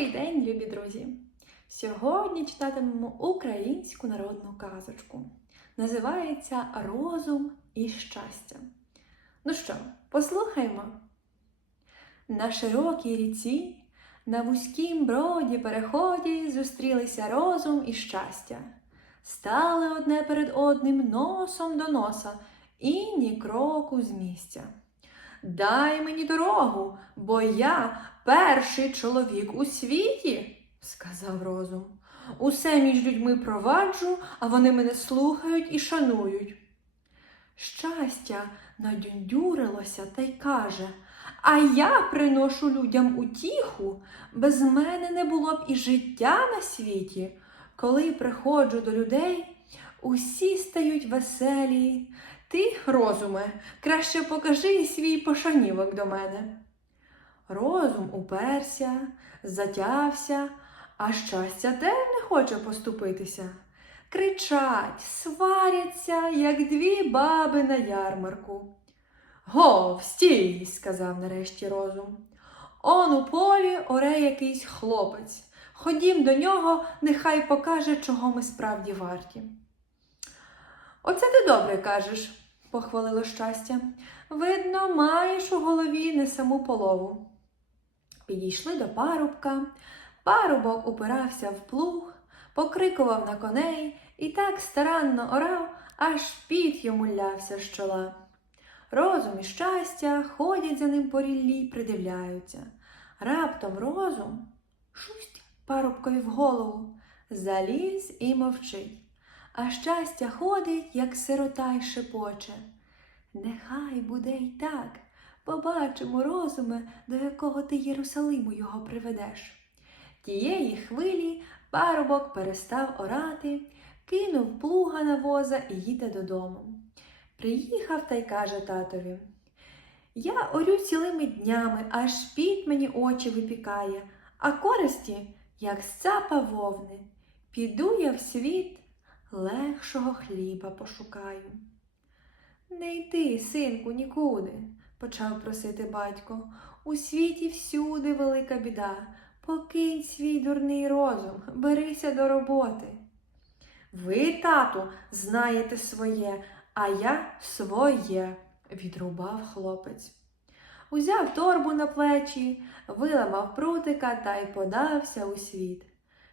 Добрий день, любі друзі! Сьогодні читатимемо українську народну казочку. Називається Розум і щастя. Ну що, послухаймо. На широкій ріці, на вузькім броді переході зустрілися розум і щастя. Стали одне перед одним носом до носа і ні кроку з місця. Дай мені дорогу, бо я перший чоловік у світі, сказав розум. Усе між людьми проваджу, а вони мене слухають і шанують. Щастя надюндюрилося та й каже, а я приношу людям утіху, без мене не було б і життя на світі. Коли приходжу до людей, усі стають веселі. Ти, розуме, краще покажи свій пошанівок до мене. Розум уперся, затявся, а щастя теж не хоче поступитися. Кричать, сваряться, як дві баби на ярмарку. Гов, стій, сказав нарешті розум. Он у полі оре якийсь хлопець. Ходім до нього, нехай покаже, чого ми справді варті. Оце ти добре кажеш, похвалило щастя. Видно, маєш у голові не саму полову. Підійшли до парубка, парубок упирався в плуг, покрикував на коней і так старанно орав, аж піт йому лявся з чола. Розум і щастя ходять за ним по ріллі й придивляються. Раптом розум шусть парубкові в голову, заліз і мовчить. А щастя ходить, як сирота й шепоче. Нехай буде й так. Побачимо, розуме, до якого ти Єрусалиму його приведеш. Тієї хвилі парубок перестав орати, кинув плуга на воза і їде додому. Приїхав та й каже татові Я орю цілими днями, аж піт мені очі випікає, а користі, як з цапа вовни. Піду я в світ, легшого хліба пошукаю. Не йди, синку, нікуди, почав просити батько. У світі всюди велика біда. Покинь свій дурний розум, берися до роботи. Ви, тату, знаєте своє, а я своє, відрубав хлопець. Узяв торбу на плечі, виламав прутика та й подався у світ.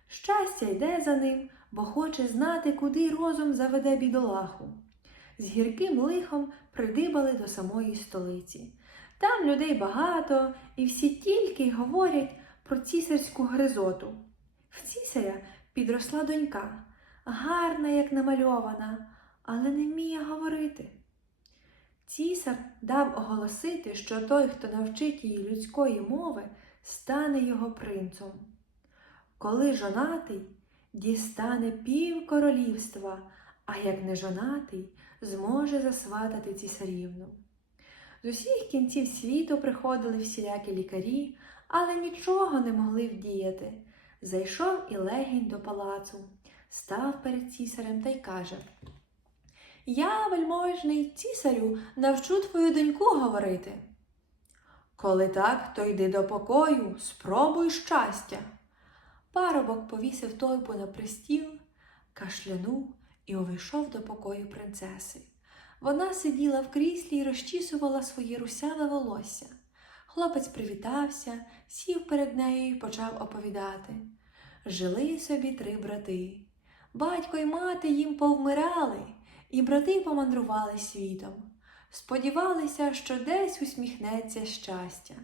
Щастя йде за ним, бо хоче знати, куди розум заведе бідолаху. З гірким лихом придибали до самої столиці. Там людей багато, і всі тільки й говорять про цісарську гризоту. В цісаря підросла донька, гарна, як намальована, але не вміє говорити. Цісар дав оголосити, що той, хто навчить її людської мови, стане його принцом. Коли жонатий, дістане пів королівства, а як не жонатий, зможе засватати цісарівну. З усіх кінців світу приходили всілякі лікарі, але нічого не могли вдіяти. Зайшов і легінь до палацу, став перед цісарем та й каже Я, вельможний цісарю, навчу твою доньку говорити. Коли так, то йди до покою, спробуй щастя. Парубок повісив торбу на пристіл, кашлянув і увійшов до покою принцеси. Вона сиділа в кріслі і розчісувала своє русяве волосся. Хлопець привітався, сів перед нею і почав оповідати. Жили собі три брати. Батько й мати їм повмирали, і брати помандрували світом. Сподівалися, що десь усміхнеться щастя.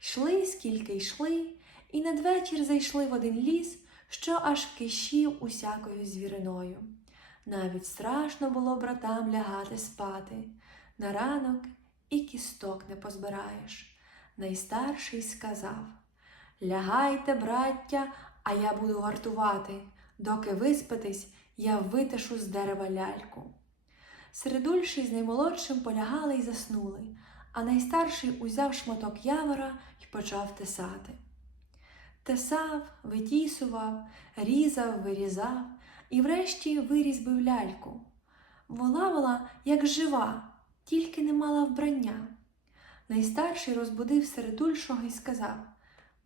Йшли, скільки йшли, і надвечір зайшли в один ліс, що аж кишів усякою звіриною. Навіть страшно було братам лягати спати. На ранок і кісток не позбираєш. Найстарший сказав Лягайте, браття, а я буду вартувати. Доки виспитесь, я витишу з дерева ляльку. Середульший з наймолодшим полягали й заснули, а найстарший узяв шматок явора й почав тесати. Тесав, витісував, різав, вирізав і врешті вирізбив ляльку. Волавала, як жива, тільки не мала вбрання. Найстарший розбудив середульшого і сказав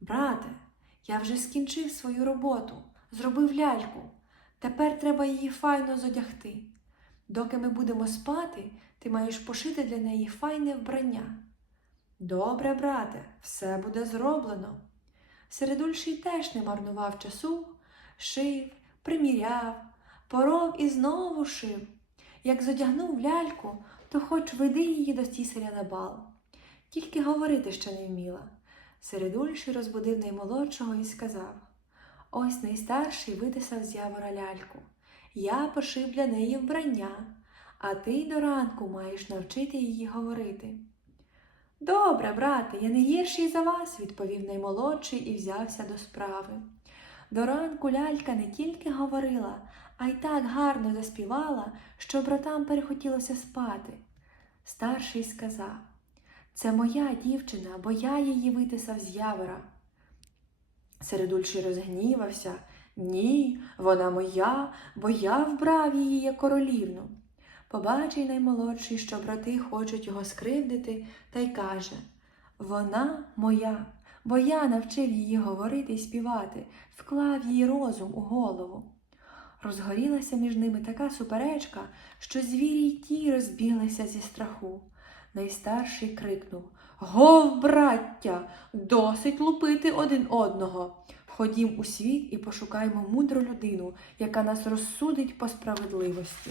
Брате, Я вже скінчив свою роботу, зробив ляльку. Тепер треба її файно зодягти. Доки ми будемо спати, ти маєш пошити для неї файне вбрання. Добре, брате, все буде зроблено. Середульший теж не марнував часу, шив, приміряв, поров і знову шив. Як зодягнув ляльку, то хоч веди її до цісаря на бал. Тільки говорити ще не вміла. Середульший розбудив наймолодшого і сказав Ось найстарший витисав з явора ляльку. Я пошив для неї вбрання, а ти до ранку маєш навчити її говорити. Добре, брате, я не гірший за вас, відповів наймолодший і взявся до справи. До ранку лялька не тільки говорила, а й так гарно заспівала, що братам перехотілося спати. Старший сказав Це моя дівчина, бо я її витисав з явора. Середульший розгнівався. Ні, вона моя, бо я вбрав її як королівну. Побачив наймолодший, що брати хочуть його скривдити, та й каже Вона моя, бо я навчив її говорити й співати, вклав їй розум у голову. Розгорілася між ними така суперечка, що звірі й ті розбіглися зі страху. Найстарший крикнув Гов, браття, досить лупити один одного. Входім у світ і пошукаймо мудру людину, яка нас розсудить по справедливості.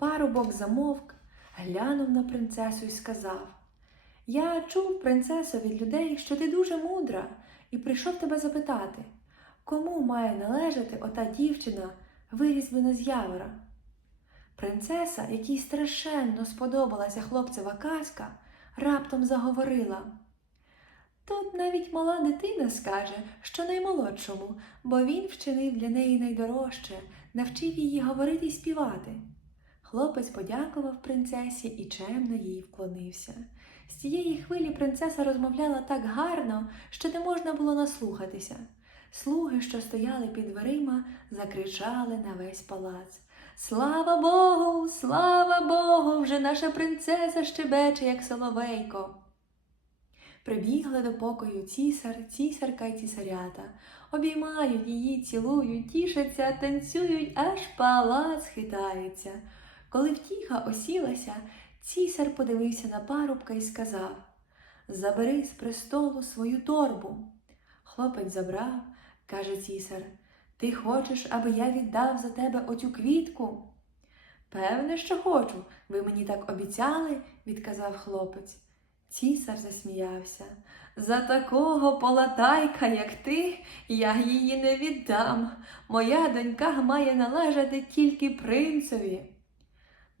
Парубок замовк, глянув на принцесу і сказав Я чув, принцесо, від людей, що ти дуже мудра, і прийшов тебе запитати, кому має належати ота дівчина, вирізблена з явора? Принцеса, якій страшенно сподобалася хлопцева казка, раптом заговорила. Тут навіть мала дитина скаже, що наймолодшому, бо він вчинив для неї найдорожче, навчив її говорити й співати. Хлопець подякував принцесі і чемно їй вклонився. З цієї хвилі принцеса розмовляла так гарно, що не можна було наслухатися. Слуги, що стояли під дверима, закричали на весь палац. Слава Богу, слава Богу, вже наша принцеса щебече, як соловейко. Прибігли до покою цісар, цісарка й цісарята, обіймають її, цілують, тішаться, танцюють, аж палац хитається. Коли втіха осілася, цісар подивився на парубка і сказав Забери з престолу свою торбу. Хлопець забрав, каже цісар, ти хочеш, аби я віддав за тебе отю квітку? Певне, що хочу, ви мені так обіцяли, відказав хлопець. Цісар засміявся. За такого полатайка, як ти, я її не віддам. Моя донька має належати тільки принцеві.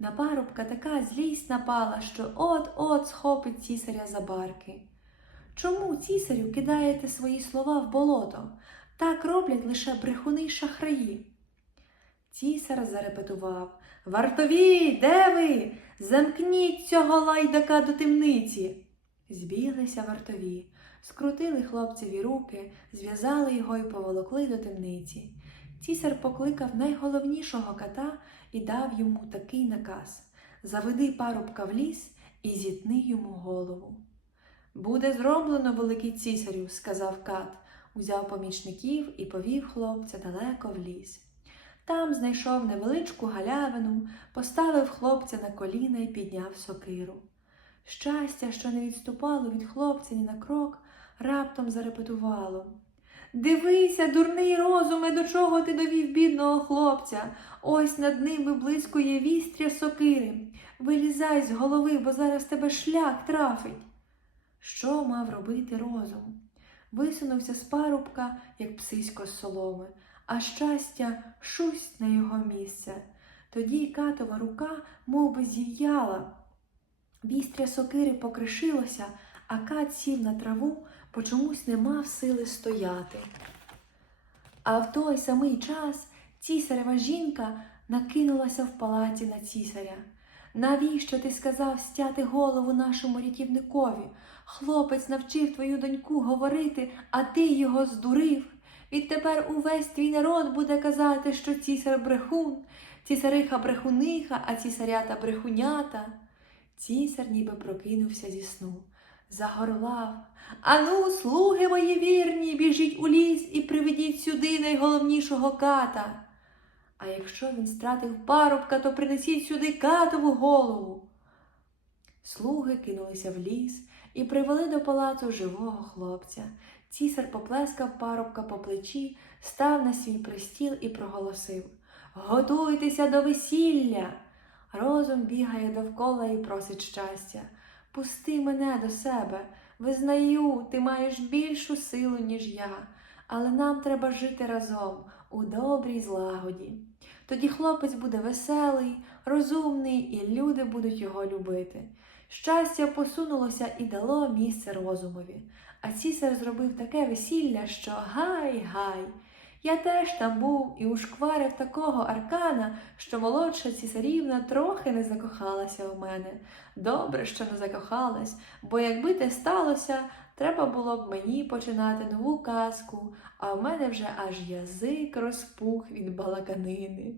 На парубка така злість напала, що от-от схопить цісаря за барки. Чому цісарю кидаєте свої слова в болото? Так роблять лише брехуни й шахраї. Цісар зарепетував Вартові, де ви? Замкніть цього лайдака до темниці. Збіглися вартові, скрутили хлопцеві руки, зв'язали його і поволокли до темниці. Цісар покликав найголовнішого кота і дав йому такий наказ Заведи парубка в ліс і зітни йому голову. Буде зроблено, великий цісарю, сказав кат, узяв помічників і повів хлопця далеко в ліс. Там знайшов невеличку галявину, поставив хлопця на коліна і підняв сокиру. Щастя, що не відступало від хлопця ні на крок, раптом зарепетувало. Дивися, дурний розуме, до чого ти довів бідного хлопця. Ось над ним виблискує вістря сокири. Вилізай з голови, бо зараз тебе шлях трафить. Що мав робити розум? Висунувся з парубка, як псисько з соломи, а щастя шусь на його місце. Тоді катова рука мов би, зів'яла. Вістря сокири покришилося, а кат сів на траву, бо чомусь не мав сили стояти. А в той самий час цісарева жінка накинулася в палаці на цісаря. Навіщо ти сказав стяти голову нашому рятівникові? Хлопець навчив твою доньку говорити, а ти його здурив. Відтепер увесь твій народ буде казати, що цісар брехун, цісариха брехуниха, а цісарята брехунята. Цісар ніби прокинувся зі сну. Загорлав. Ану, слуги мої вірні, біжіть у ліс і приведіть сюди найголовнішого ката. А якщо він стратив парубка, то принесіть сюди катову голову. Слуги кинулися в ліс і привели до палацу живого хлопця. Цісар поплескав парубка по плечі, став на свій пристіл і проголосив Готуйтеся до весілля. Розум бігає довкола і просить щастя. Пусти мене до себе. Визнаю, ти маєш більшу силу, ніж я, але нам треба жити разом у добрій злагоді. Тоді хлопець буде веселий, розумний, і люди будуть його любити. Щастя посунулося і дало місце розумові, а цісар зробив таке весілля, що гай гай. Я теж там був і ушкварив такого аркана, що молодша цісарівна трохи не закохалася в мене. Добре, що не закохалась, бо якби те сталося, треба було б мені починати нову казку, а в мене вже аж язик розпух від балаканини.